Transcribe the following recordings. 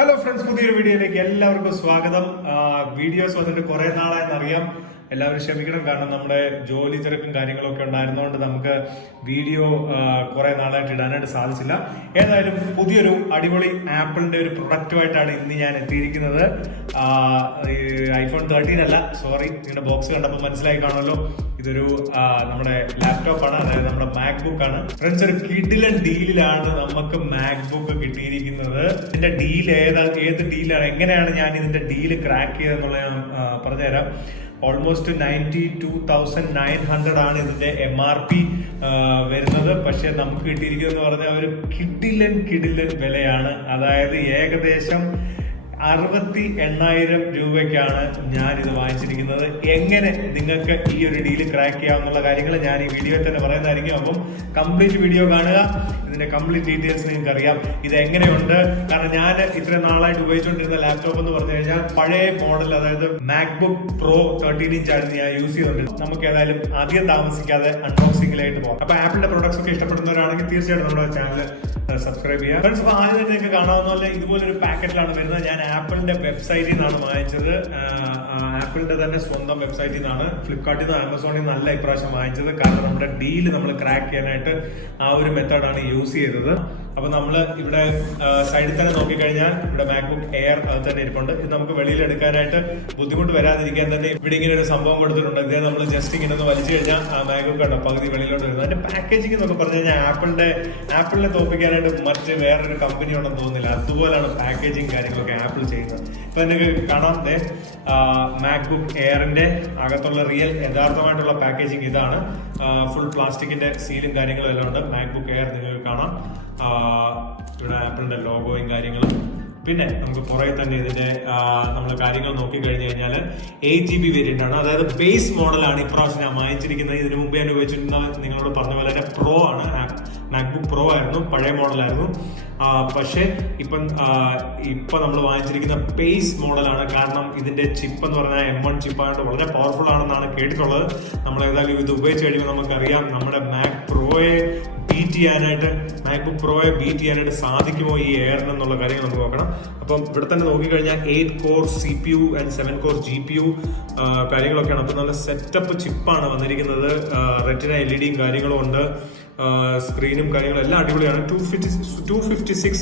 Hello friends, പുതിയൊരു വീഡിയോയിലേക്ക് എല്ലാവർക്കും സ്വാഗതം. വീഡിയോസ് വന്നിട്ട് കുറെ നാളായെന്നറിയാം. എല്ലാവരും ക്ഷമിക്കണം, കാരണം നമ്മുടെ ജോലി തിരക്കും കാര്യങ്ങളൊക്കെ ഉണ്ടായിരുന്നതുകൊണ്ട് നമുക്ക് വീഡിയോ കുറെ നാളായിട്ട് ഇടാനായിട്ട് സാധിച്ചില്ല. ഏതായാലും പുതിയൊരു അടിപൊളി ആപ്പിളിന്റെ ഒരു പ്രൊഡക്റ്റുമായിട്ടാണ് ഇന്ന് ഞാൻ എത്തിയിരിക്കുന്നത്. iPhone 13 അല്ല, സോറി, നിങ്ങളുടെ ബോക്സ് കണ്ടപ്പോൾ മനസ്സിലായി കാണുമല്ലോ. ഇതൊരു നമ്മുടെ ലാപ്ടോപ്പാണ്, അതായത് നമ്മുടെ മാക്ബുക്ക് ആണ്. ഫ്രണ്ട്സ്, ഒരു കിടിലൻ ഡീലിലാണ് നമുക്ക് മാക്ബുക്ക് കിട്ടിയിരിക്കുന്നത്. ഇതിന്റെ ഡീൽ ഏത് ഡീലാണ്, എങ്ങനെയാണ് ഞാൻ ഇതിന്റെ ഡീല് ക്രാക്ക് ചെയ്തെന്നുള്ള ഞാൻ പറഞ്ഞുതരാം. ഓൾമോസ്റ്റ് 92,900 ആണ് ഇതിന്റെ MRP വരുന്നത്. പക്ഷെ നമുക്ക് കിട്ടിയിരിക്കുന്നത് പറഞ്ഞാൽ ഒരു കിടിലൻ വിലയാണ്. അതായത് ഏകദേശം 68,000 രൂപയ്ക്കാണ് ഞാൻ ഇത് വാങ്ങിച്ചിരിക്കുന്നത്. എങ്ങനെ നിങ്ങൾക്ക് ഈ ഒരു ഡീല് ക്രാക്ക് ചെയ്യാവുന്ന കാര്യങ്ങൾ ഞാൻ ഈ വീഡിയോയിൽ തന്നെ പറയുന്നതായിരിക്കും. അപ്പം കംപ്ലീറ്റ് വീഡിയോ കാണുക, ഇതിന്റെ കംപ്ലീറ്റ് ഡീറ്റെയിൽസ് നിങ്ങൾക്ക് അറിയാം. ഇത് എങ്ങനെയുണ്ട്, കാരണം ഞാൻ ഇത്രയും നാളായിട്ട് ഉപയോഗിച്ചുകൊണ്ടിരുന്ന ലാപ്ടോപ്പ് എന്ന് പറഞ്ഞു കഴിഞ്ഞാൽ പഴയ മോഡൽ, അതായത് മാക്ബുക്ക് പ്രോ 13 ഇഞ്ച് ആണ് ഞാൻ യൂസ് ചെയ്തുകൊണ്ടിരുന്നത്. നമുക്ക് ഏതായാലും അധികം താമസിക്കാതെ അൺബോക്സിംഗിലായിട്ട് പോകാം. അപ്പൊ ആപ്പിളിന്റെ പ്രൊഡക്ട്സ് ഒക്കെ ഇഷ്ടപ്പെടുന്നവരാണെങ്കിൽ തീർച്ചയായിട്ടും നമ്മുടെ ചാനൽ സബ്സ്ക്രൈബ് ചെയ്യുക. ഫ്രണ്ട്സ്, അപ്പൊ ആദ്യം തന്നെ നിങ്ങൾക്ക് കാണാവുന്ന പോലെ ഇതുപോലൊരു പാക്കറ്റിലാണ് വരുന്നത്. ഞാൻ ആപ്പിളിന്റെ വെബ്സൈറ്റിൽ നിന്നാണ് വാങ്ങിച്ചത്. ആപ്പിളിന്റെ തന്നെ സ്വന്തം വെബ്സൈറ്റിൽ നിന്നാണ്, ഫ്ലിപ്കാർട്ടിൽ നിന്നും ആമസോണിൽ നിന്നല്ല ഇപ്രാവശ്യം വാങ്ങിച്ചത്. കാരണം നമ്മുടെ ഡീല് നമ്മൾ ക്രാക്ക് ചെയ്യാനായിട്ട് ആ ഒരു മെത്തേഡാണ് യൂസ് ചെയ്തത്. അപ്പൊ നമ്മൾ ഇവിടെ സൈഡിൽ തന്നെ നോക്കിക്കഴിഞ്ഞാൽ ഇവിടെ മാക്ബുക്ക് എയർ അത് തന്നെ ഇരിപ്പുണ്ട്. ഇത് നമുക്ക് വെളിയിൽ എടുക്കാനായിട്ട് ബുദ്ധിമുട്ട് വരാതിരിക്കാൻ തന്നെ ഇവിടെ ഇങ്ങനെ ഒരു സംഭവം കൊടുത്തിട്ടുണ്ട്. ഇതേ നമ്മൾ ജസ്റ്റ് ഇങ്ങനെ ഒന്ന് വലിച്ചു കഴിഞ്ഞാൽ ആ മാക്ബുക്ക് ഉണ്ടോ പകുതി വെളിയിലോട്ട് വരുന്നത്. അതിന്റെ പാക്കേജിംഗ് എന്നൊക്കെ പറഞ്ഞു കഴിഞ്ഞാൽ ആപ്പിളിനെ തോപ്പിക്കാനായിട്ട് മറ്റ് വേറൊരു കമ്പനി ഉണ്ടെന്ന് തോന്നുന്നില്ല. അതുപോലെയാണ് പാക്കേജിങ് കാര്യങ്ങളൊക്കെ ആപ്പിൾ ചെയ്യുന്നത്. ഇപ്പൊ നിങ്ങൾക്ക് കാണാം, മാക്ബുക്ക് എയറിന്റെ അകത്തുള്ള യഥാർത്ഥമായിട്ടുള്ള പാക്കേജിങ് ഇതാണ്. ഫുൾ പ്ലാസ്റ്റിക്കിന്റെ സീലും കാര്യങ്ങളും എല്ലാം ഉണ്ട്. മാക്ബുക്ക് എയർ നിങ്ങൾക്ക് കാണാം, ഇവിടെ ആപ്പിളിന്റെ ലോഗോയും കാര്യങ്ങളും. പിന്നെ നമുക്ക് പുറകെ തന്നെ ഇതിന്റെ നമ്മൾ കാര്യങ്ങൾ നോക്കിക്കഴിഞ്ഞു കഴിഞ്ഞാൽ 8GB വേരിയന്റ് ആണ്, അതായത് ബേസ് മോഡലാണ് ഇപ്രാവശ്യം ഞാൻ വാങ്ങിച്ചിരിക്കുന്നത്. ഇതിനു മുമ്പ് ഞാൻ ഉപയോഗിച്ചിരുന്ന നിങ്ങളോട് പറഞ്ഞ പോലെ തന്നെ പ്രോ ആണ്, മാക്ബുക്ക് പ്രോ ആയിരുന്നു, പഴയ മോഡലായിരുന്നു. പക്ഷെ ഇപ്പൊ നമ്മൾ വാങ്ങിച്ചിരിക്കുന്ന ബേസ് മോഡലാണ്. കാരണം ഇതിന്റെ ചിപ്പ് എന്ന് പറഞ്ഞാൽ M1 ചിപ്പായിട്ട് വളരെ പവർഫുൾ ആണെന്നാണ് കേട്ടിട്ടുള്ളത്. നമ്മൾ ഏതായാലും ഇത് ഉപയോഗിച്ച് കഴിയുമ്പോൾ നമുക്കറിയാം നമ്മുടെ മാക്ബുക്ക് പ്രോയെ ബീറ്റ് ചെയ്യാനായിട്ട് സാധിക്കുമോ ഈ എയറിന് എന്നുള്ള കാര്യങ്ങൾ നമുക്ക് നോക്കണം. അപ്പം ഇവിടെ തന്നെ നോക്കിക്കഴിഞ്ഞാൽ 8 core CPU and 7 core GPU കാര്യങ്ങളൊക്കെയാണ്. അപ്പം നല്ല സെറ്റപ്പ് ചിപ്പാണ് വന്നിരിക്കുന്നത്. റെറ്റിന LED കാര്യങ്ങളും ഉണ്ട്, സ്ക്രീനും കാര്യങ്ങളും എല്ലാം അടിപൊളിയാണ്. 256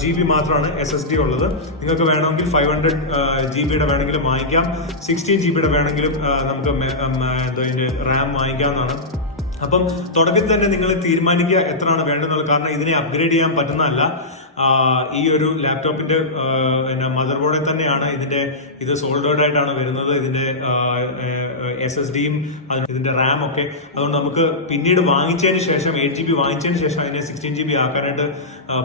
GB മാത്രമാണ് SSD ഉള്ളത്. നിങ്ങൾക്ക് വേണമെങ്കിൽ 500 GB വേണമെങ്കിലും വാങ്ങിക്കാം, 16 GB വേണമെങ്കിലും നമുക്ക് RAM വാങ്ങിക്കാവുന്നതാണ്. അപ്പം തുടക്കത്തിൽ തന്നെ നിങ്ങൾ തീരുമാനിക്കുക എത്രയാണ് വേണ്ടതെന്നുള്ളത്. കാരണം ഇതിനെ അപ്ഗ്രേഡ് ചെയ്യാൻ പറ്റുന്നതല്ല. ഈ ഒരു ലാപ്ടോപ്പിന്റെ മദർ ബോർഡിൽ തന്നെയാണ് ഇത് സോൾഡേർഡ് ആയിട്ടാണ് വരുന്നത്. ഇതിന്റെ SSDയും ഇതിന്റെ RAM ഒക്കെ. അതുകൊണ്ട് നമുക്ക് പിന്നീട് വാങ്ങിച്ചതിന് ശേഷം 8GB വാങ്ങിച്ചതിന് ശേഷം അതിനെ 16 GB ആക്കാനായിട്ട്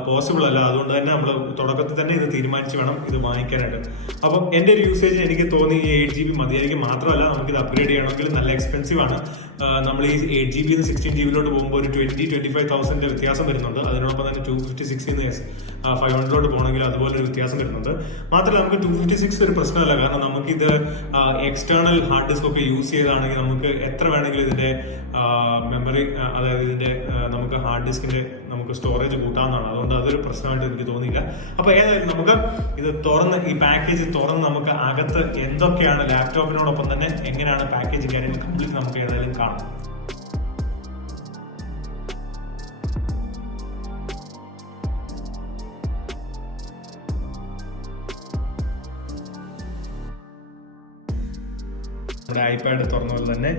പോസിബിൾ അല്ല. അതുകൊണ്ട് തന്നെ നമ്മൾ തുടക്കത്തിൽ തന്നെ ഇത് തീരുമാനിച്ച് വേണം ഇത് വാങ്ങിക്കാനായിട്ട്. അപ്പം എന്റെ ഒരു യൂസേജിന് എനിക്ക് തോന്നി ഈ 8GB മതിയായിരിക്കും. മാത്രമല്ല, നമുക്കിത് അപ്ഗ്രേഡ് ചെയ്യണമെങ്കിൽ നല്ല എക്സ്പെൻസീവ് ആണ്. നമ്മൾ ഈ 8GB 16 GB പോകുമ്പോൾ ഒരു 20-25,000 വ്യത്യാസം വരുന്നുണ്ട്. അതിനോടൊപ്പം തന്നെ 256 500 പോകണമെങ്കിൽ അതുപോലെ ഒരു വ്യത്യാസം വരുന്നുണ്ട്. മാത്രമല്ല, നമുക്ക് 256 ഒരു പ്രശ്നമല്ല. കാരണം നമുക്കിത് എക്സ്റ്റേണൽ ഹാർഡ് ഡിസ്ക് ഒക്കെ യൂസ് ചെയ്താണെങ്കിൽ നമുക്ക് എത്ര വേണമെങ്കിലും ഇതിന്റെ മെമ്മറി, അതായത് ഇതിന്റെ നമുക്ക് ഹാർഡ് ഡിസ്കിന്റെ നമുക്ക് സ്റ്റോറേജ് കൂട്ടാവുന്നതാണ്. അതുകൊണ്ട് അതൊരു പ്രശ്നമായിട്ട് എനിക്ക് തോന്നിയില്ല. അപ്പൊ ഏതായാലും നമുക്ക് ഇത് തുറന്ന്, ഈ പാക്കേജ് തുറന്ന് നമുക്ക് അകത്ത് എന്തൊക്കെയാണ് ലാപ്ടോപ്പിനോടൊപ്പം തന്നെ എങ്ങനെയാണ് പാക്കേജ് കാര്യങ്ങൾ കംപ്ലീറ്റ് നമുക്ക് ഏതായാലും കാണാം. നമ്മുടെ ഐപാഡ് തുറന്ന പോലെ തന്നെ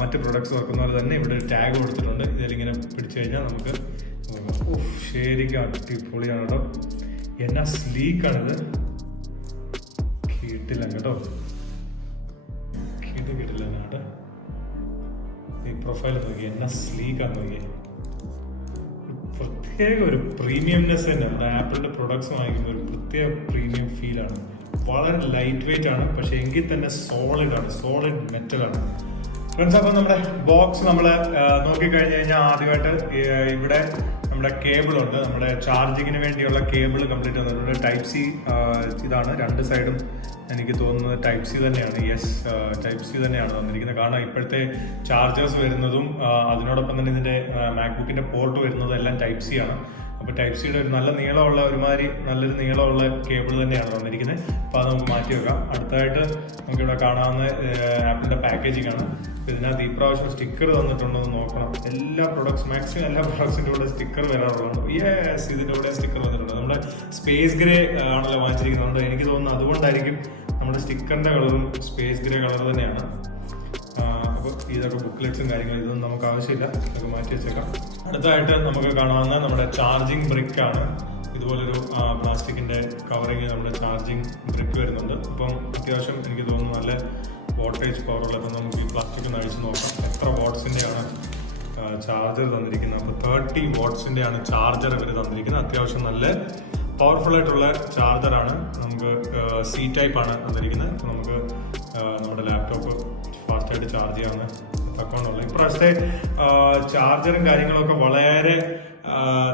മറ്റ് പ്രൊഡക്ട്സ് തുറക്കുന്ന പോലെ തന്നെ ഇവിടെ ഒരു ടാഗ് കൊടുത്തിട്ടുണ്ട്. ഇതിലിങ്ങനെ പിടിച്ചു കഴിഞ്ഞാൽ നമുക്ക് ശരിക്കും അടിപൊളിയാണ് കേട്ടോ. എന്നാ സ്ലീക്കാണിത്, കിട്ടില്ല കേട്ടോ, കിട്ടില്ല കേട്ടോ. ഈ പ്രൊഫൈൽ നോക്കി, എന്നാ സ്ലീക്കാണ് നോക്കിയേ. പ്രത്യേക ഒരു പ്രീമിയംനെസ് തന്നെ നമ്മുടെ ആപ്പിളിന്റെ പ്രൊഡക്ട്സ് വാങ്ങിക്കുമ്പോൾ ഒരു പ്രത്യേക പ്രീമിയം ഫീലാണ്. വളരെ ലൈറ്റ് വെയിറ്റ് ആണ്, പക്ഷെ എങ്കിൽ തന്നെ സോളിഡ് മെറ്റലാണ്. ഫ്രണ്ട്സ്, അപ്പം നമ്മുടെ ബോക്സ് നമ്മൾ നോക്കിക്കഴിഞ്ഞ് കഴിഞ്ഞാൽ ആദ്യമായിട്ട് ഇവിടെ നമ്മുടെ കേബിൾ ഉണ്ട്. നമ്മുടെ ചാർജിങ്ങിന് വേണ്ടിയുള്ള കേബിൾ കംപ്ലീറ്റ് വന്നിട്ടുണ്ട്. Type-C ഇതാണ്, രണ്ട് സൈഡും എനിക്ക് തോന്നുന്നത് Type-C തന്നെയാണ്. Type-C തന്നെയാണ് വന്നിരിക്കുന്നത്. കാരണം ഇപ്പോഴത്തെ ചാർജേഴ്സ് വരുന്നതും അതിനോടൊപ്പം തന്നെ ഇതിന്റെ മാക്ബുക്കിന്റെ പോർട്ട് വരുന്നതും എല്ലാം Type-C ആണ്. അപ്പോൾ ടൈപ്പ് സിയുടെ ഒരു നല്ല നീളമുള്ള ഒരുമാതിരി നല്ലൊരു നീളമുള്ള കേബിൾ തന്നെയാണ് വന്നിരിക്കുന്നത്. അപ്പോൾ അത് നമുക്ക് മാറ്റി വെക്കാം. അടുത്തായിട്ട് നമുക്കിവിടെ കാണാവുന്ന ആപ്പിളിൻ്റെ പാക്കേജിംഗ് ആണ്. ഇതിനകത്ത് ഈ പ്രാവശ്യം സ്റ്റിക്കർ തന്നിട്ടുണ്ടോ എന്ന് നോക്കണം. എല്ലാ പ്രൊഡക്ട്സ് മാക്സിമം എല്ലാ പ്രൊഡക്ട്സിൻ്റെ കൂടെ സ്റ്റിക്കർ വരാറുള്ളതാണ്. യെസ്, ഇതിൻ്റെ കൂടെ സ്റ്റിക്കർ വന്നിട്ടുണ്ട്. നമ്മുടെ സ്പേസ് ഗ്രേ ആണല്ലോ വാങ്ങിച്ചിരിക്കുന്നത്. എനിക്ക് തോന്നുന്നു അതുകൊണ്ടായിരിക്കും നമ്മുടെ സ്റ്റിക്കറിൻ്റെ കളറും സ്പേസ് ഗ്രേ കളർ തന്നെയാണ്. അപ്പോൾ ഇതൊക്കെ ബുക്ക്ലെറ്റ്സും കാര്യങ്ങളും ഇതൊന്നും നമുക്ക് ആവശ്യമില്ല, ഇതൊക്കെ മാറ്റി വെച്ചേക്കാം. അടുത്തായിട്ട് നമുക്ക് കാണാവുന്ന നമ്മുടെ ചാർജിങ് ബ്രിക്കാണ്. ഇതുപോലൊരു പ്ലാസ്റ്റിക്കിൻ്റെ കവറിങ് നമ്മുടെ ചാർജിങ് ബ്രിക്ക് വരുന്നുണ്ട്. അപ്പം അത്യാവശ്യം എനിക്ക് തോന്നുന്നു നല്ല വോൾട്ടേജ് പവറുള്ള. അപ്പം നമുക്ക് ഈ പ്ലാസ്റ്റിക് ഒന്ന് അഴിച്ച് നോക്കാം എത്ര വാട്ട്സിൻ്റെയാണ് ചാർജർ തന്നിരിക്കുന്നത്. അപ്പോൾ 30 വാട്ട്സിൻ്റെയാണ് ചാർജർ ഇവർ തന്നിരിക്കുന്നത്. അത്യാവശ്യം നല്ല പവർഫുൾ ആയിട്ടുള്ള ചാർജറാണ്. നമുക്ക് സി ടൈപ്പാണ് തന്നിരിക്കുന്നത്. അപ്പോൾ നമുക്ക് നമ്മുടെ ലാപ്ടോപ്പ് ഫാസ്റ്റായിട്ട് ചാർജ് ചെയ്യാവുന്ന തക്കവണ്ണമുള്ള ഇപ്രാവശ്യത്തെ ചാർജറും കാര്യങ്ങളൊക്കെ വളരെ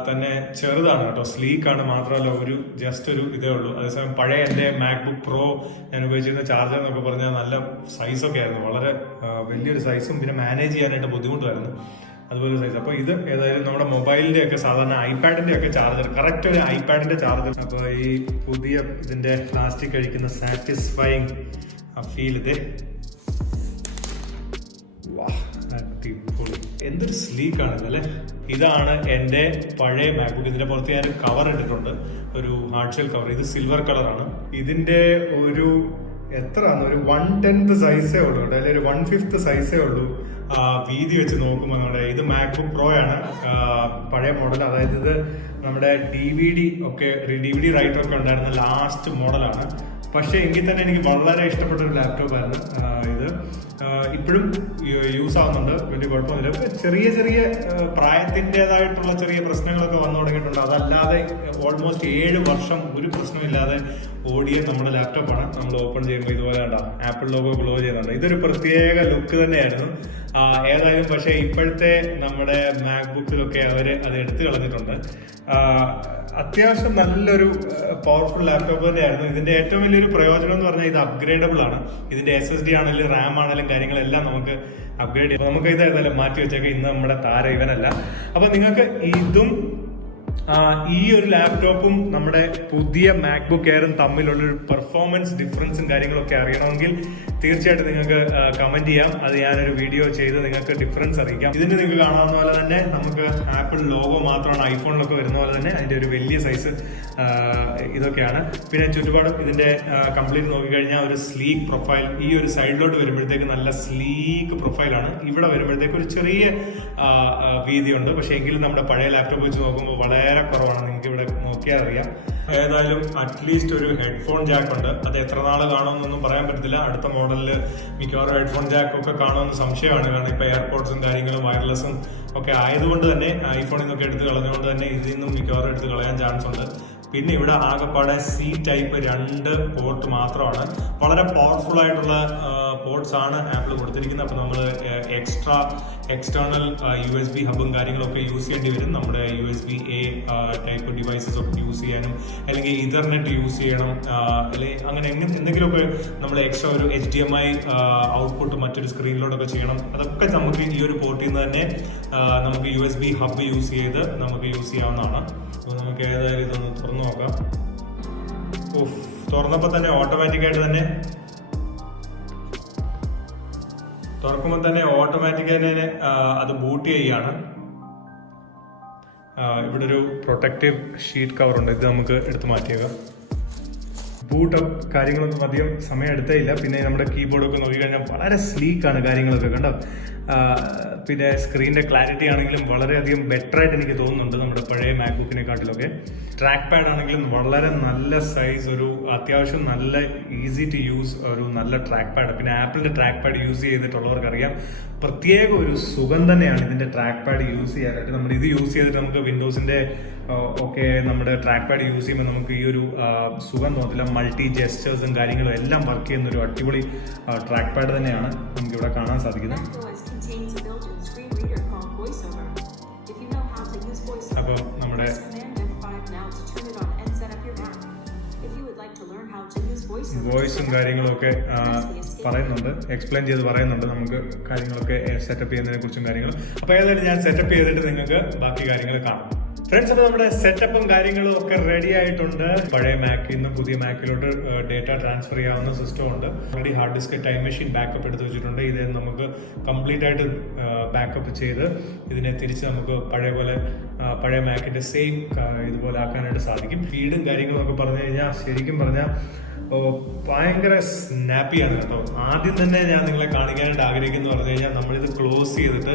തന്നെ ചെറുതാണ് കേട്ടോ, സ്ലീക്കാണ്. മാത്രമല്ല ജസ്റ്റ് ഒരു ഇതേ ഉള്ളൂ. അതേസമയം പഴയ എൻ്റെ മാക്ബുക്ക് പ്രോ ഞാൻ ഉപയോഗിച്ചിരുന്ന ചാർജർ എന്നൊക്കെ പറഞ്ഞാൽ നല്ല സൈസൊക്കെ ആയിരുന്നു, വളരെ വലിയൊരു സൈസും പിന്നെ മാനേജ് ചെയ്യാനായിട്ട് ബുദ്ധിമുട്ടായിരുന്നു, അതുപോലെ സൈസ്. അപ്പോൾ ഇത് ഏതായാലും നമ്മുടെ മൊബൈലിൻ്റെ ഒക്കെ സാധാരണ ഐപാഡിൻ്റെ ഒക്കെ ചാർജർ, കറക്റ്റ് ഒരു ഐപാഡിൻ്റെ ചാർജർ. അപ്പോൾ ഈ പുതിയ ഇതിൻ്റെ പ്ലാസ്റ്റിക് കഴിക്കുന്ന സാറ്റിസ്ഫൈങ് ഫീൽ ഇത് എന്തൊരു സ്ലീക്കാണ് ഇതല്ലേ. ഇതാണ് എൻ്റെ പഴയ മാക്ബുക്ക്. ഇതിന്റെ പുറത്ത് ഞാൻ കവർ ഇട്ടിട്ടുണ്ട്, ഒരു ഹാർഡ് ഷെൽ കവർ. ഇത് സിൽവർ കളറാണ്. ഇതിന്റെ ഒരു എത്രയാണ്, ഒരു 1/10 സൈസേ ഉള്ളൂ കേട്ടോ, അല്ലെങ്കിൽ ഒരു 1/5 സൈസേ ഉള്ളൂ വീതി വെച്ച് നോക്കുമ്പോൾ. നമ്മുടെ ഇത് മാക്ബുക്ക് പ്രോ ആണ്, പഴയ മോഡൽ. അതായത് ഇത് നമ്മുടെ DVD റൈറ്റർ ഒക്കെ ഉണ്ടായിരുന്ന ലാസ്റ്റ് മോഡലാണ്. പക്ഷേ എങ്കിൽ തന്നെ എനിക്ക് വളരെ ഇഷ്ടപ്പെട്ട ഒരു ലാപ്ടോപ്പായിരുന്നു ഇത്. ഇപ്പോഴും യൂസ് ആവുന്നുണ്ട്, വലിയ കുഴപ്പമൊന്നുമില്ല. ചെറിയ പ്രായത്തിൻ്റെതായിട്ടുള്ള ചെറിയ പ്രശ്നങ്ങളൊക്കെ വന്നു തുടങ്ങിയിട്ടുണ്ട്. അതല്ലാതെ ഓൾമോസ്റ്റ് 7 വർഷം ഒരു പ്രശ്നമില്ലാതെ ഓടിയ നമ്മുടെ ലാപ്ടോപ്പാണ്. നമ്മൾ ഓപ്പൺ ചെയ്യുമ്പോൾ ഇതുപോലെ കണ്ട ആപ്പിൾ ലോഗോ ഗ്ലോ ചെയ്യുന്നുണ്ട്. ഇതൊരു പ്രത്യേക ലുക്ക് തന്നെയായിരുന്നു ഏതായാലും. പക്ഷേ ഇപ്പോഴത്തെ നമ്മുടെ മാക്ബുക്കിലൊക്കെ അവർ അത് എടുത്തു കളഞ്ഞിട്ടുണ്ട്. അത്യാവശ്യം നല്ലൊരു പവർഫുൾ ലാപ്ടോപ്പ് തന്നെയായിരുന്നു. ഇതിന്റെ ഏറ്റവും വലിയൊരു പ്രയോജനം എന്ന് പറഞ്ഞാൽ ഇത് അപ്ഗ്രേഡബിൾ ആണ്. ഇതിന്റെ SSD ആണെങ്കിലും RAM ആണെങ്കിലും കാര്യങ്ങളെല്ലാം നമുക്ക് അപ്ഗ്രേഡ് ചെയ്യാം. നമുക്ക് ഇത് ഏതായാലും മാറ്റി വെച്ചേക്കാം. ഇന്ന് നമ്മുടെ ഇവനല്ല. അപ്പൊ നിങ്ങൾക്ക് ഇതും ഈ ഒരു ലാപ്ടോപ്പും നമ്മുടെ പുതിയ മാക്ബുക്ക് എയറും തമ്മിലുള്ളൊരു പെർഫോമൻസ് ഡിഫറൻസും കാര്യങ്ങളൊക്കെ അറിയണമെങ്കിൽ തീർച്ചയായിട്ടും നിങ്ങൾക്ക് കമന്റ് ചെയ്യാം. അത് ഞാനൊരു വീഡിയോ ചെയ്ത് നിങ്ങൾക്ക് ഡിഫറൻസ് അറിയിക്കാം. ഇതിന് നിങ്ങൾക്ക് കാണാവുന്ന പോലെ തന്നെ നമുക്ക് ആപ്പിൾ ലോഗോ മാത്രമാണ് ഐഫോണിലൊക്കെ വരുന്ന പോലെ തന്നെ അതിന്റെ ഒരു വലിയ സൈസ് ഇതൊക്കെയാണ്. പിന്നെ ചുറ്റുപാടും ഇതിന്റെ കംപ്ലീറ്റ് നോക്കിക്കഴിഞ്ഞാൽ ഒരു സ്ലീക്ക് പ്രൊഫൈൽ. ഈ ഒരു സൈഡിലോട്ട് വരുമ്പോഴത്തേക്ക് നല്ല സ്ലീക്ക് പ്രൊഫൈലാണ്. ഇവിടെ വരുമ്പോഴത്തേക്ക് ഒരു ചെറിയ വീതിയുണ്ട്. പക്ഷെ എങ്കിലും നമ്മുടെ പഴയ ലാപ്ടോപ്പ് വെച്ച് നോക്കുമ്പോൾ വളരെ കുറവാണ്. നിങ്ങൾക്ക് ഇവിടെ നോക്കിയാൽ അറിയാം. ഏതായാലും അറ്റ്ലീസ്റ്റ് ഒരു ഹെഡ്ഫോൺ ജാക്ക് ഉണ്ട്. അത് എത്ര നാൾ കാണുമെന്നൊന്നും പറയാൻ പറ്റത്തില്ല. അടുത്ത മോഡലിൽ മിക്കവാറും ഹെഡ്ഫോൺ ജാക്ക് ഒക്കെ കാണുമെന്ന് സംശയമാണ്. കാരണം ഇപ്പൊ എയർപോർട്സും കാര്യങ്ങളും വയർലെസ്സും ഒക്കെ ആയതുകൊണ്ട് തന്നെ ഐഫോണിൽ നിന്നൊക്കെ എടുത്ത് കളഞ്ഞുകൊണ്ട് തന്നെ ഇതിൽ നിന്നും മിക്കവാറും എടുത്ത് കളയാൻ ചാൻസ് ഉണ്ട്. പിന്നെ ഇവിടെ ആകെപ്പാടെ C ടൈപ്പ് 2 പോർട്ട് മാത്രമാണ്. വളരെ പവർഫുൾ ആയിട്ടുള്ള പോർട്സ് ആണ് ആപ്പിൾ കൊടുത്തിരിക്കുന്നത്. അപ്പോൾ നമ്മൾ എക്സ്റ്റേണൽ USB ഹബും കാര്യങ്ങളൊക്കെ യൂസ് ചെയ്യേണ്ടി വരും. നമ്മുടെ USB-A ടൈപ്പ് ഡിവൈസസ് ഒക്കെ യൂസ് ചെയ്യാനും അല്ലെങ്കിൽ ഇഥർനെറ്റ് യൂസ് ചെയ്യണം, അല്ലെങ്കിൽ അങ്ങനെ എന്തെങ്കിലുമൊക്കെ നമ്മൾ എക്സ്ട്രാ ഒരു HDMI ഔട്ട്പുട്ട് മറ്റൊരു സ്ക്രീനിലോട്ടൊക്കെ ചെയ്യണം. അതൊക്കെ നമുക്ക് ഈ ഒരു പോർട്ടിൽ നിന്ന് തന്നെ നമുക്ക് USB ഹബ് യൂസ് ചെയ്ത് നമുക്ക് യൂസ് ചെയ്യാവുന്നതാണ്. അപ്പോൾ നമുക്ക് ഏതായാലും ഇതൊന്ന് തുറന്നു നോക്കാം. തുറന്നപ്പോൾ തന്നെ ഓട്ടോമാറ്റിക്കായിട്ട് തന്നെ അത് ബൂട്ട് ചെയ്യാണ്. ഇവിടെ ഒരു പ്രൊട്ടക്റ്റീവ് ഷീറ്റ് കവർ ഉണ്ട്. ഇത് നമുക്ക് എടുത്ത് മാറ്റിയേക്കാം. ബൂട്ടപ്പ് കാര്യങ്ങളൊന്നും അധികം സമയം എടുത്തേയില്ല. പിന്നെ നമ്മുടെ കീബോർഡൊക്കെ നോക്കിക്കഴിഞ്ഞാൽ വളരെ സ്ലീക്കാണ് കാര്യങ്ങളൊക്കെ കണ്ടോ. പിന്നെ സ്ക്രീനിന്റെ ക്ലാരിറ്റി ആണെങ്കിലും വളരെയധികം ബെറ്റർ ആയിട്ട് എനിക്ക് തോന്നുന്നുണ്ട് നമ്മുടെ പഴയ മാക്ബുക്കിനെക്കാട്ടിലൊക്കെ. ട്രാക്ക് പാഡ് ആണെങ്കിലും വളരെ നല്ല സൈസ്, ഒരു അത്യാവശ്യം നല്ല ഈസി ടു യൂസ് ഒരു നല്ല ട്രാക്ക് പാഡ്. പിന്നെ ആപ്പിളിന്റെ ട്രാക്ക് പാഡ് യൂസ് ചെയ്തിട്ടുള്ളവർക്ക് അറിയാം, പ്രത്യേക ഒരു സുഖം തന്നെയാണ് ഇതിന്റെ ട്രാക്ക് പാഡ് യൂസ് ചെയ്യാനായിട്ട്. നമ്മൾ ഇത് യൂസ് ചെയ്തിട്ട് നമുക്ക് വിൻഡോസിന്റെ ഒക്കെ നമ്മുടെ ട്രാക്ക് പാഡ് യൂസ് ചെയ്യുമ്പോൾ നമുക്ക് ഈ ഒരു സുഖം തോന്നില്ല. മൾട്ടി ജെസ്റ്റേഴ്സും കാര്യങ്ങളും എല്ലാം വർക്ക് ചെയ്യുന്ന ഒരു അടിപൊളി ട്രാക്ക് പാഡ് തന്നെയാണ് നമുക്ക് ഇവിടെ കാണാൻ സാധിക്കുന്നത്. അപ്പോൾ നമ്മുടെ വോയിസും കാര്യങ്ങളൊക്കെ പറയുന്നുണ്ട്, എക്സ്പ്ലെയിൻ ചെയ്ത് പറയുന്നുണ്ട് നമുക്ക് കാര്യങ്ങളൊക്കെ സെറ്റപ്പ് ചെയ്യുന്നതിനെ കുറിച്ചും കാര്യങ്ങളും. അപ്പോൾ ഏതായാലും ഞാൻ സെറ്റപ്പ് ചെയ്തിട്ട് നിങ്ങൾക്ക് ബാക്കി കാര്യങ്ങൾ കാണാം. ഫ്രണ്ട്സ്, അപ്പോൾ നമ്മുടെ സെറ്റപ്പും കാര്യങ്ങളും ഒക്കെ റെഡി ആയിട്ടുണ്ട്. പഴയ മാക്കിൽ നിന്ന് പുതിയ മാക്കിലോട്ട് ഡേറ്റ ട്രാൻസ്ഫർ ചെയ്യാവുന്ന സിസ്റ്റം ഉണ്ട്. Already hard disk time machine backup എടുത്ത് വെച്ചിട്ടുണ്ട്. ഇത് നമുക്ക് കംപ്ലീറ്റ് ആയിട്ട് ബാക്കപ്പ് ചെയ്ത് ഇതിനെ തിരിച്ച് നമുക്ക് പഴയ മാക്കിന്റെ സെയിം ഇതുപോലെ ആക്കാനായിട്ട് സാധിക്കും. സ്പീഡും കാര്യങ്ങളും ഒക്കെ പറഞ്ഞു കഴിഞ്ഞാൽ ശരിക്കും പറഞ്ഞാൽ ഭയങ്കര സ്നാപ്പിയാണ് കേട്ടോ. ആദ്യം തന്നെ ഞാൻ നിങ്ങളെ കാണിക്കാനായിട്ട് ആഗ്രഹിക്കുന്നു പറഞ്ഞു കഴിഞ്ഞാൽ, നമ്മളിത് ക്ലോസ് ചെയ്തിട്ട്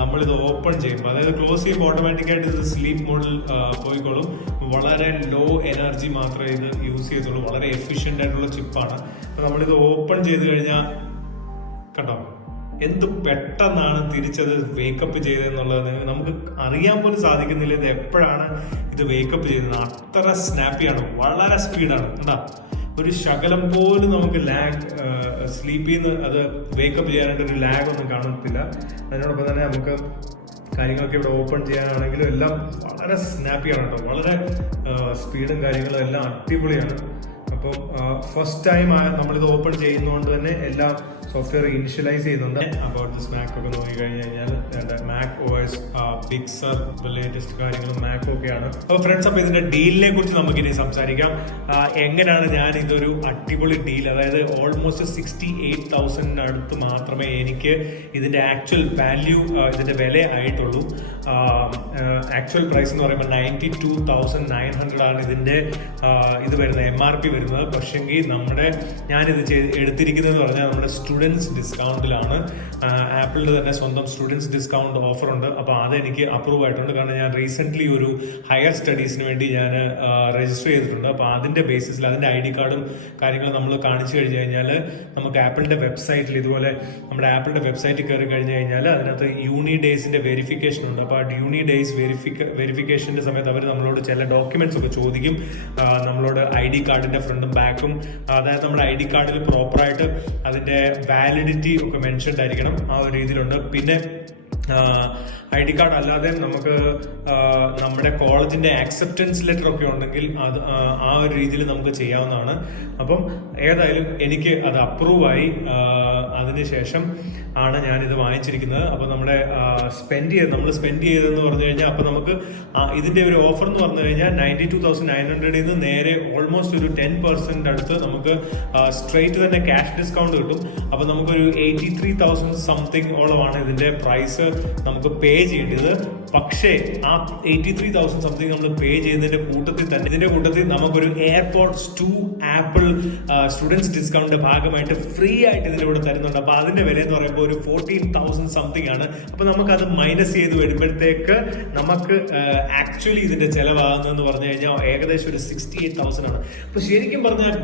നമ്മളിത് ഓപ്പൺ ചെയ്യുമ്പോൾ, അതായത് ക്ലോസ് ചെയ്യുമ്പോൾ ഓട്ടോമാറ്റിക്കായിട്ട് ഇത് സ്ലീപ്പ് മോഡിൽ പോയിക്കോളും. വളരെ ലോ എനർജി മാത്രമേ ഇത് യൂസ് ചെയ്തുള്ളൂ. വളരെ എഫിഷ്യൻ്റ് ആയിട്ടുള്ള ചിപ്പാണ്. അപ്പോൾ നമ്മളിത് ഓപ്പൺ ചെയ്ത് കഴിഞ്ഞാൽ കണ്ടോ എന്ത് പെട്ടെന്നാണ് തിരിച്ചത് വേക്കപ്പ് ചെയ്തതെന്നുള്ളത് നമുക്ക് അറിയാൻ പോലും സാധിക്കുന്നില്ല. ഇത് എപ്പോഴാണ് ഇത് വേക്കപ്പ് ചെയ്തത്. അത്ര സ്നാപ്പിയാണ്, വളരെ സ്പീഡാണ്. കണ്ടാ, ഒരു ശകലം പോലും നമുക്ക് ലാഗ് സ്ലീപ്പിൽ നിന്ന് അത് വേക്കപ്പ് ചെയ്യാനായിട്ട് ഒരു ലാഗ് ഒന്നും കാണത്തില്ല. അതിനോടൊപ്പം തന്നെ നമുക്ക് കാര്യങ്ങളൊക്കെ ഇവിടെ ഓപ്പൺ ചെയ്യാനാണെങ്കിലും എല്ലാം വളരെ സ്നാപ്പിയാണ് കേട്ടോ. വളരെ സ്പീഡും കാര്യങ്ങളും എല്ലാം അടിപൊളിയാണ്. അപ്പോൾ ഫസ്റ്റ് ടൈം നമ്മളിത് ഓപ്പൺ ചെയ്യുന്നതുകൊണ്ട് തന്നെ എല്ലാം സോഫ്റ്റ്വെയർ ഇനിഷ്യലൈസ് ചെയ്യുന്നുണ്ട്. അപ്പോൾ മാക് ഒക്കെ നോക്കി കഴിഞ്ഞ് കഴിഞ്ഞാൽ Mac OS Big Sur latest കാര്യങ്ങളും മാക് ഒക്കെയാണ്. അപ്പോൾ ഫ്രണ്ട്സ്, അപ്പോൾ ഇതിന്റെ ഡീലിനെ കുറിച്ച് നമുക്കിനി സംസാരിക്കാം. എങ്ങനെയാണ് ഞാൻ ഇതൊരു അടിപൊളി ഡീൽ, അതായത് ഓൾമോസ്റ്റ് 68,000 അടുത്ത് മാത്രമേ എനിക്ക് ഇതിന്റെ ആക്ച്വൽ വാല്യൂ, ഇതിന്റെ വില ആയിട്ടുള്ളൂ. ആക്ച്വൽ പ്രൈസ് എന്ന് പറയുമ്പോൾ 92,900 ആണ് ഇതിന്റെ ഇത് വരുന്നത്, MRP വരുന്നത്. പക്ഷെങ്കിൽ ഞാനിത് എടുത്തിരിക്കുന്നത് പറഞ്ഞാൽ നമ്മുടെ സ്റ്റുഡൻസ് ഡിസ്കൗണ്ടിലാണ്. ആപ്പിളിന്റെ തന്നെ സ്വന്തം സ്റ്റുഡൻസ് ഡിസ്കൗണ്ട് ഓഫർ ഉണ്ട്. അപ്പോൾ അതെനിക്ക് അപ്രൂവ് ആയിട്ടുണ്ട്. കാരണം ഞാൻ റീസെന്റ് ഒരു ഹയർ സ്റ്റഡീസിന് വേണ്ടി ഞാൻ രജിസ്റ്റർ ചെയ്തിട്ടുണ്ട്. അപ്പോൾ അതിന്റെ ബേസിസിൽ അതിന്റെ ID കാർഡും കാര്യങ്ങളും നമ്മൾ കാണിച്ചു കഴിഞ്ഞു കഴിഞ്ഞാൽ നമുക്ക് ആപ്പിളിന്റെ വെബ്സൈറ്റിൽ, ഇതുപോലെ നമ്മുടെ ആപ്പിളിന്റെ വെബ്സൈറ്റിൽ കയറി കഴിഞ്ഞു കഴിഞ്ഞാൽ അതിനകത്ത് യൂണി ഡേയ്സിന്റെ വെരിഫിക്കേഷൻ ഉണ്ട്. അപ്പോൾ ആ യൂണി ഡേയ്സ് വെരിഫിക്കേഷന്റെ സമയത്ത് അവർ നമ്മളോട് ചില ഡോക്യുമെന്റ്സ് ഒക്കെ ചോദിക്കും. നമ്മളോട് ID കാർഡിന്റെ ഫ്രണ്ടും ബാക്കും, അതായത് നമ്മുടെ ID കാർഡിൽ പ്രോപ്പറായിട്ട് അതിന്റെ വാലിഡിറ്റി ഒക്കെ മെൻഷൻഡ് ആയിരിക്കണം. ആ ഒരു രീതിയിലുണ്ട്. പിന്നെ ID കാർഡ് അല്ലാതെ നമുക്ക് നമ്മുടെ കോളേജിന്റെ ആക്സെപ്റ്റൻസ് ലെറ്റർ ഒക്കെ ഉണ്ടെങ്കിൽ അത് ആ ഒരു രീതിയിൽ നമുക്ക് ചെയ്യാവുന്നതാണ്. അപ്പം ഏതായാലും എനിക്ക് അത് അപ്രൂവ് ആയി. അതിനുശേഷം ആണ് ഞാനിത് വാങ്ങിച്ചിരിക്കുന്നത്. അപ്പോൾ നമ്മൾ സ്പെൻഡ് ചെയ്തതെന്ന് പറഞ്ഞു കഴിഞ്ഞാൽ, അപ്പോൾ നമുക്ക് ഇതിന്റെ ഒരു ഓഫർ എന്ന് പറഞ്ഞു കഴിഞ്ഞാൽ 92,900 നിന്ന് നേരെ ഓൾമോസ്റ്റ് ഒരു 10% അടുത്ത് നമുക്ക് സ്ട്രെയിറ്റ് തന്നെ ക്യാഷ് ഡിസ്കൗണ്ട് കിട്ടും. അപ്പോൾ നമുക്കൊരു 83,000 സംതിങ് ഓളമാണ് ഇതിന്റെ പ്രൈസ് നമുക്ക് പേ ചെയ്യേണ്ടത്. പക്ഷേ ആ 83,000 സംതിങ് നമ്മൾ പേ ചെയ്യുന്നതിന്റെ കൂട്ടത്തിൽ നമുക്കൊരു എയർപോർട്സ് 2 ആപ്പിൾ സ്റ്റുഡൻസ് ഡിസ്കൗണ്ട് ഭാഗമായിട്ട് ഫ്രീ ആയിട്ട് ഇതിന്റെ കൂടെ തരുന്നുണ്ട്. അപ്പൊ അതിന്റെ വില എന്ന് പറയുമ്പോൾ ഒരു 14,000 സംതിങ് ആണ്. അപ്പൊ നമുക്ക് അത് മൈനസ് ചെയ്ത് വരുമ്പോഴത്തേക്ക് നമുക്ക് ആക്ച്വലി ഇതിന്റെ ചെലവാകുന്നതെന്ന് പറഞ്ഞു കഴിഞ്ഞാൽ ഏകദേശം ഒരു 68,000 ആണ്. അപ്പൊ ശരിക്കും പറഞ്ഞാൽ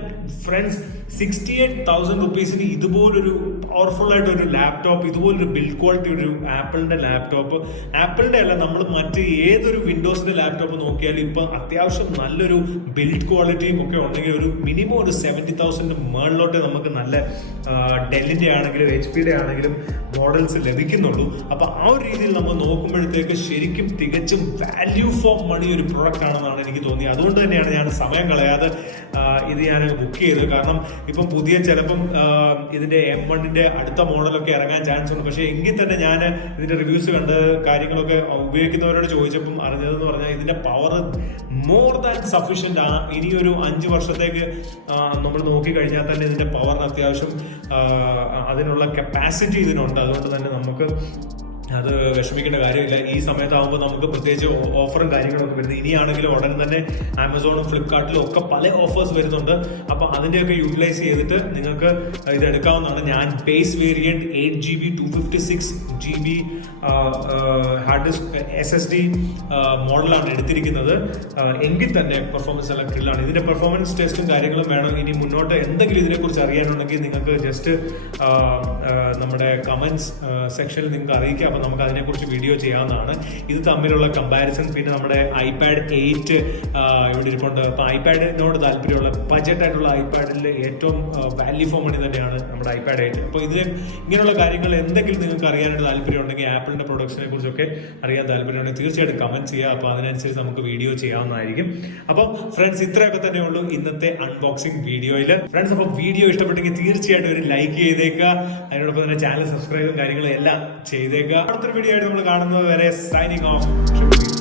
ഫ്രണ്ട്സ്, 68,000 റുപ്പീസിന് ഇതുപോലൊരു പവർഫുൾ ആയിട്ട് ഒരു ലാപ്ടോപ്പ്, ഇതുപോലൊരു ബിൽഡ് ക്വാളിറ്റി ഒരു ആപ്പിളിന്റെ ലാപ്ടോപ്പ്, ആപ്പിളിന്റെ അല്ല, നമ്മൾ മറ്റ് ഏതൊരു വിൻഡോസിന്റെ ലാപ്ടോപ്പ് നോക്കിയാലും ഇപ്പൊ അത്യാവശ്യം നല്ലൊരു ബിൽഡ് ക്വാളിറ്റിയും ഒക്കെ ഉണ്ടെങ്കിൽ ഒരു മിനിമം ഒരു 70,000 മുകളിലോട്ട് നമുക്ക് നല്ല ഡെല്ലിന്റെ ആണെങ്കിലും HP ആണെങ്കിലും മോഡൽസ് ലഭിക്കുന്നുള്ളൂ. അപ്പൊ ആ ഒരു രീതിയിൽ നമ്മൾ നോക്കുമ്പോഴത്തേക്ക് ശരിക്കും തികച്ചും വാല്യൂ ഫോർ മണി ഒരു പ്രൊഡക്റ്റ് ആണെന്നാണ് എനിക്ക് തോന്നിയത്. അതുകൊണ്ട് തന്നെയാണ് ഞാൻ സമയം കളയാതെ ഇത് ഞാൻ ബുക്ക് ചെയ്തത്. കാരണം ഇപ്പം ചിലപ്പം ഇതിന്റെ M1ന്റെ അടുത്ത മോഡലൊക്കെ ഇറങ്ങാൻ ചാൻസ് ഉണ്ട്. പക്ഷെ എങ്കിൽ തന്നെ ഞാൻ ഇതിന്റെ റിവ്യൂസ് കണ്ട് കാര്യങ്ങളൊക്കെ ഉപയോഗിക്കുന്നവരോട് ചോദിച്ചപ്പം അറിഞ്ഞതെന്ന് പറഞ്ഞാൽ ഇതിന്റെ പവർ മോർ ദാൻ സഫീഷ്യന്റ് ആണ്. ഇനിയൊരു 5 വർഷത്തേക്ക് നമ്മൾ നോക്കിക്കഴിഞ്ഞാൽ തന്നെ ഇതിന്റെ പവറിന് അത്യാവശ്യം അതിനുള്ള കപ്പാസിറ്റി ഇതിനുണ്ട്. അതുകൊണ്ട് തന്നെ നമുക്ക് അത് വിഷമിക്കേണ്ട കാര്യമില്ല. ഈ സമയത്താകുമ്പോൾ നമുക്ക് പ്രത്യേകിച്ച് ഓഫറും കാര്യങ്ങളൊക്കെ വരുന്നത്. ഇനിയാണെങ്കിലും ഉടനെ തന്നെ ആമസോണും ഫ്ലിപ്കാർട്ടിലും ഒക്കെ പല ഓഫേഴ്സ് വരുന്നുണ്ട്. അപ്പൊ അതിന്റെയൊക്കെ യൂട്ടിലൈസ് ചെയ്തിട്ട് നിങ്ങൾക്ക് ഇത് എടുക്കാവുന്നതാണ്. ഞാൻ base variant 8GB 256GB hard disk SSD മോഡലാണ് എടുത്തിരിക്കുന്നത്. എങ്കിൽ തന്നെ പെർഫോമൻസ് എല്ലാം കില്ലാണ്. ഇതിന്റെ പെർഫോമൻസ് ടെസ്റ്റും കാര്യങ്ങളും വേണം. ഇനി മുന്നോട്ട് എന്തെങ്കിലും ഇതിനെക്കുറിച്ച് അറിയാനുണ്ടെങ്കിൽ നിങ്ങൾക്ക് ജസ്റ്റ് നമ്മുടെ കമന്റ്സ് സെക്ഷനിൽ നിങ്ങൾക്ക് അറിയിക്കാം. അപ്പൊ നമുക്ക് അതിനെക്കുറിച്ച് വീഡിയോ ചെയ്യാവുന്നതാണ്. ഇത് തമ്മിലുള്ള കമ്പാരിസൺ, പിന്നെ നമ്മുടെ iPad 8 ഇവിടെ ഇരിപ്പുണ്ട്. അപ്പൊ iPadനോട് താല്പര്യമുള്ള ബഡ്ജറ്റ് ആയിട്ടുള്ള iPadൽ ഏറ്റവും വാല്യൂ ഫോർ മണി തന്നെയാണ് നമ്മുടെ iPad 8. അപ്പോൾ ഇങ്ങനെയുള്ള കാര്യങ്ങൾ എന്തെങ്കിലും നിങ്ങൾക്ക് അറിയാനായിട്ട് താല്പര്യം ഉണ്ടെങ്കിൽ, ആപ്പിളിന്റെ പ്രൊഡക്ട്സിനെ കുറിച്ചൊക്കെ അറിയാൻ താല്പര്യമുണ്ടെങ്കിൽ തീർച്ചയായിട്ടും കമന്റ് ചെയ്യുക. അപ്പോൾ അതിനനുസരിച്ച് നമുക്ക് വീഡിയോ ചെയ്യാവുന്നതായിരിക്കും. അപ്പോൾ ഫ്രണ്ട്സ്, ഇത്രയൊക്കെ തന്നെ ഉള്ളൂ ഇന്നത്തെ അൺബോക്സിംഗ് വീഡിയോയിൽ. ഫ്രണ്ട്സ്, അപ്പോൾ വീഡിയോ ഇഷ്ടപ്പെട്ടെങ്കിൽ തീർച്ചയായിട്ടും ഒരു ലൈക്ക് ചെയ്തേക്കുക. അതിനോടൊപ്പം തന്നെ ചാനൽ സബ്സ്ക്രൈബും കാര്യങ്ങളും എല്ലാം ചെയ്തേക്കുക. അടുത്തൊരു വീഡിയോ ആയിട്ട് നമ്മൾ കാണുന്നത് വരെ സൈനിങ് ഓഫ്.